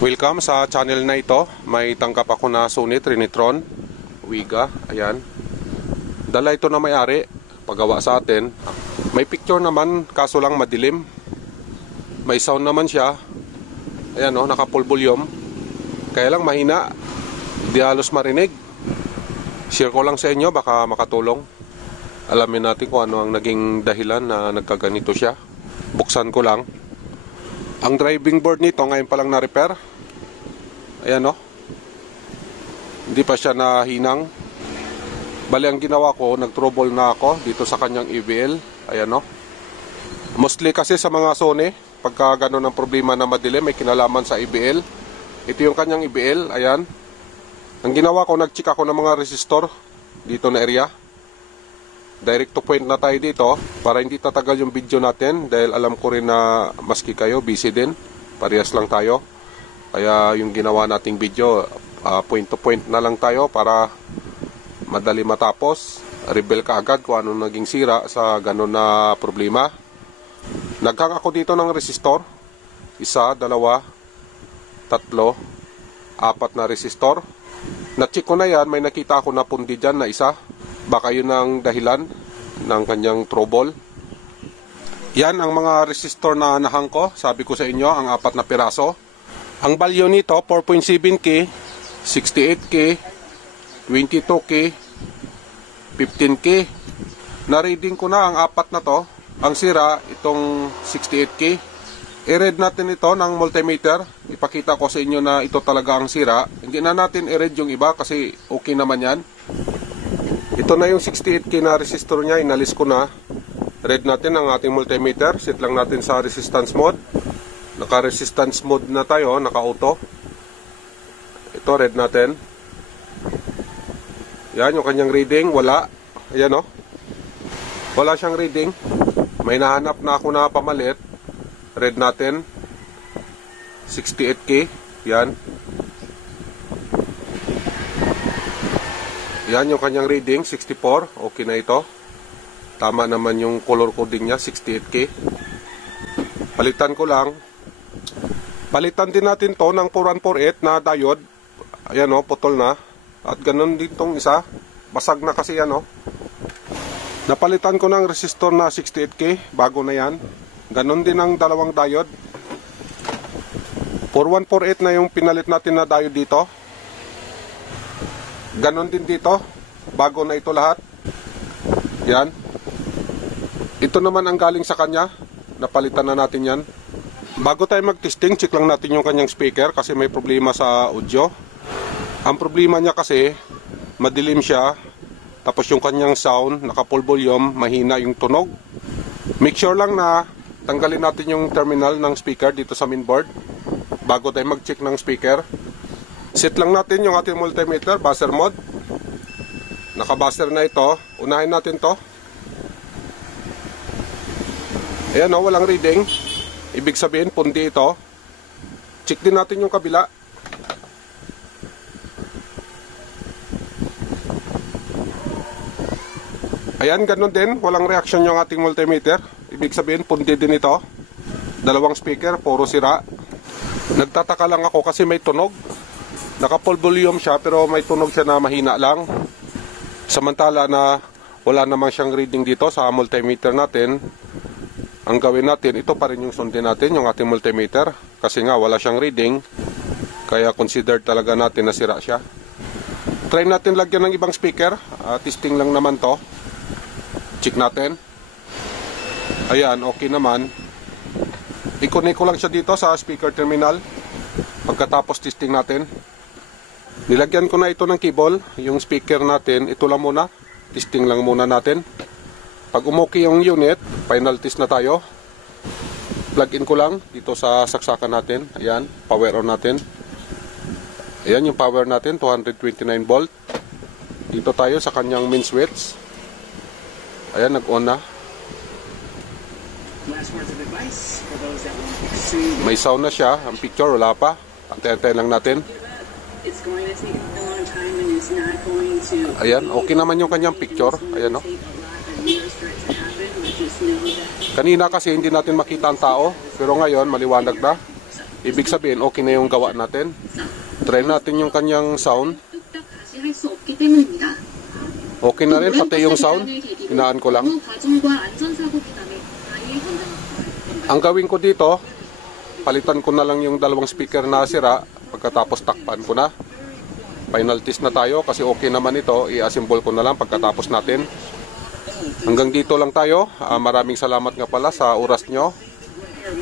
Welcome sa channel na ito. May tangkap ako na Sony Trinitron Wiga. Ayan. Dala ito na may-ari. Pagawa sa atin. May picture naman, kaso lang madilim. May sound naman siya. Ayan o, naka full volume. Kaya lang mahina. Di halos marinig. Share ko lang sa inyo, baka makatulong. Alamin natin kung ano ang naging dahilan na nagkaganito siya. Buksan ko lang. Ang driving board nito ngayon pa lang na-repair. Ayan o. Hindi pa siya nahinang. Bali ang ginawa ko, nag-trouble na ako dito sa kanyang EVL. Ayan o. Mostly kasi sa mga Sony, pagka gano'n ang problema na madilim, may kinalaman sa EVL. Ito yung kanyang EVL. Ayan. Ang ginawa ko, nag-check ako ng mga resistor dito na area. Direct to point na tayo dito para hindi tatagal yung video natin dahil alam ko rin na maski kayo busy din, parehas lang tayo. Kaya yung ginawa nating video, point to point na lang tayo para madali matapos. Reveal ka agad kung ano naging sira sa ganun na problema. Naghang ako dito ng resistor, 1, 2, 3, 4 na resistor. Na-check ko na yan, may nakita ako na pundi dyan na isa. Baka yun ang dahilan ng kanyang trouble. Yan ang mga resistor na nahang ko. Sabi ko sa inyo, ang 4 na piraso. Ang value nito, 4.7K, 68K, 22K, 15K. Na-reading ko na ang 4 na to. Ang sira, itong 68K. I-read natin ito ng multimeter. Ipakita ko sa inyo na ito talaga ang sira. Hindi na natin i-read yung iba kasi okay naman yan. Ito na yung 68K na resistor niya, inalis ko na. Read natin ang ating multimeter. Set lang natin sa resistance mode. Naka-resistance mode na tayo, naka-auto. Ito, read natin. Yan, yung kanyang reading, wala. Ayan o. Wala siyang reading. May nahanap na ako na pamalit. Read natin. 68K. Yan. Yan yung kanyang reading, 64. Okay na ito. Tama naman yung color coding niya, 68K. Palitan ko lang. Palitan din natin to ng 4148 na diode. Ayan o, putol na. At ganun din tong isa. Basag na kasi yan o. Napalitan ko ng resistor na 68K. Bago na yan. Ganun din ang dalawang diode. 4148 na yung pinalit natin na diode dito. Ganon din dito. Bago na ito lahat. Yan. Ito naman ang galing sa kanya. Napalitan na natin yan. Bago tayo mag-testing, check lang natin yung kanyang speaker kasi may problema sa audio. Ang problema niya kasi, madilim siya. Tapos yung kanyang sound, naka full volume, mahina yung tunog. Make sure lang na tanggalin natin yung terminal ng speaker dito sa mainboard. Bago tayo mag-check ng speaker. Set lang natin yung ating multimeter, buzzer mode. Naka-buzzer na ito. Unahin natin to. Ayan o, walang reading. Ibig sabihin, pundi ito. Check din natin yung kabila. Ayan, ganun din. Walang reaction yung ating multimeter. Ibig sabihin, pundi din ito. Dalawang speaker, puro sira. Nagtataka lang ako kasi may tunog. Naka full volume siya pero may tunog siya na mahina lang. Samantala na wala namang siyang reading dito sa multimeter natin. Ang gawin natin, ito pa rin yung sundin natin, yung ating multimeter. Kasi nga wala siyang reading. Kaya considered talaga natin na sira siya. Try natin lagyan ng ibang speaker. Testing lang naman to. Check natin. Ayan, okay naman. I-connect ko lang siya dito sa speaker terminal. Pagkatapos testing natin. Nilagyan ko na ito ng cable, yung speaker natin, ito lang muna, testing lang muna natin. Pag umokay yung unit, final test na tayo. Plug in ko lang dito sa saksakan natin, ayan, power on natin. Ayan yung power natin, 229 volt. Dito tayo sa kanyang main switch. Ayan, nag-on na. May sound na siya, ang picture wala pa. Antay-antay lang natin. Ayan, okay naman yung kanyang picture. Ayan o. Kanina kasi hindi natin makita ang tao, pero ngayon maliwanag na. Ibig sabihin, okay na yung gawa natin. Try natin yung kanyang sound. 뚝딱 다시 할 수 없기 때문입니다. Okay na rin, pati yung sound. Inaan ko lang. 과정과 안전사고 비담에 아예 현장 Ang gawin ko dito, palitan ko na lang yung dalawang speaker na sira. Pagkatapos takpan ko na. Final test na tayo kasi okay naman ito. I-assemble ko na lang pagkatapos natin. Hanggang dito lang tayo. Maraming salamat nga pala sa oras nyo.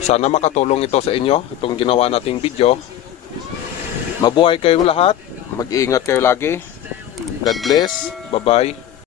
Sana makatulong ito sa inyo, itong ginawa nating video. Mabuhay kayong lahat. Mag-iingat kayo lagi. God bless. Bye-bye.